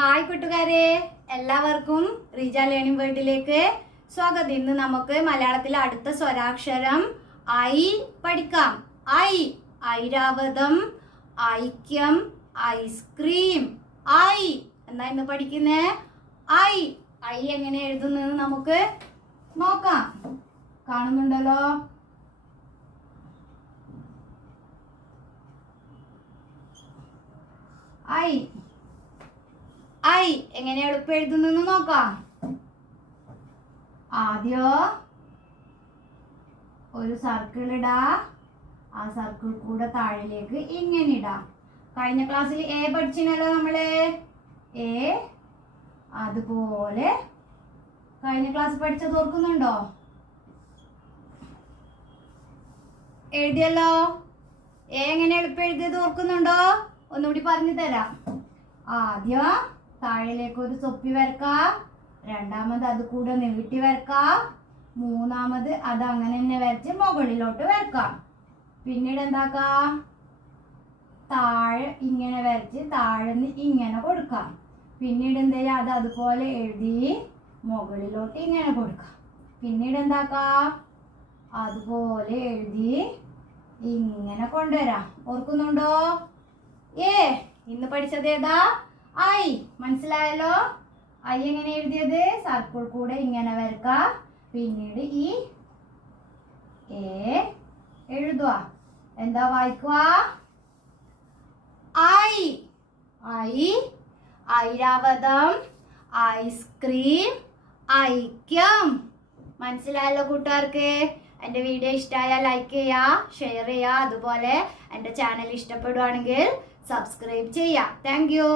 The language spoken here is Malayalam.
ഹായ് കൂട്ടുകാരെ. എല്ലാവർക്കും റീജ ലേണിംഗ് വേൾഡിലേക്ക് സ്വാഗതം. ഇന്ന് നമുക്ക് മലയാളത്തിലെ അടുത്ത സ്വരാക്ഷരം ഐ പഠിക്കാം. ഐ ഐരാവതം ഐക്യം ഐസ്ക്രീം. ഐ എന്നാ ഇന്ന് പഠിക്കുന്നേ? ഐ ഐ എങ്ങനെ എഴുതുന്നത് നമുക്ക് നോക്കാം. കാണുന്നുണ്ടല്ലോ? ഐ ഐ എങ്ങനെ എളുപ്പം എഴുതുന്നെന്ന് നോക്കാം. ആദ്യം? ഒരു സർക്കിൾ ഇടാ. ആ സർക്കിൾ കൂടെ താഴിലേക്ക് ഇങ്ങനെ ഇടാം. കഴിഞ്ഞ ക്ലാസ്സിൽ എ പഠിച്ചിനല്ലോ നമ്മൾ. എ അതുപോലെ. കഴിഞ്ഞ ക്ലാസ് പഠിച്ചത് ഓർക്കുന്നുണ്ടോ? എഴുതിയല്ലോ? എ എങ്ങനെ എളുപ്പം എഴുതിയത് ഓർക്കുന്നുണ്ടോ? ഒന്നുകൂടി പറഞ്ഞു തരാം. ആദ്യം താഴേലേക്ക് ഒരു തൊപ്പി വരക്കാം. രണ്ടാമത് അത് കൂടെ നെവിട്ടി വരക്കാം. മൂന്നാമത് അത് അങ്ങനെ തന്നെ വരച്ച് മുകളിലോട്ട് വരക്കാം. പിന്നീട് എന്താക്കാം? താഴെ ഇങ്ങനെ വരച്ച് താഴെ ഇങ്ങനെ കൊടുക്കാം. പിന്നീട് എന്ത് ചെയ്യാം? അത് അതുപോലെ എഴുതി മുകളിലോട്ട് ഇങ്ങനെ കൊടുക്കാം. പിന്നീട് എന്താക്കാം? അതുപോലെ എഴുതി ഇങ്ങനെ കൊണ്ടുവരാം. ഓർക്കുന്നുണ്ടോ? ഏ ഇന്ന് പഠിച്ചത് ഏതാ? ഐ. മനസ്സിലായല്ലോ? ഐ എങ്ങനെ എഴുതിയത്? സർക്കിൾ കൂടെ ഇങ്ങനെ വരക്ക. പിന്നീട് ഈ എ എഴുതുക എന്താ വായിക്കുക ഐ ഐ ഐരാവതം. ഐസ്ക്രീം. ഐക്യം. മനസ്സിലായല്ലോ കൂട്ടുകാർക്ക്? എന്റെ വീഡിയോ ഇഷ്ടമായാൽ ലൈക്ക് ചെയ്യുക ഷെയർ ചെയ്യുക അതുപോലെ എന്റെ ചാനൽ ഇഷ്ടപ്പെടുവാണെങ്കിൽ സബ്സ്ക്രൈബ് ചെയ്യുക താങ്ക്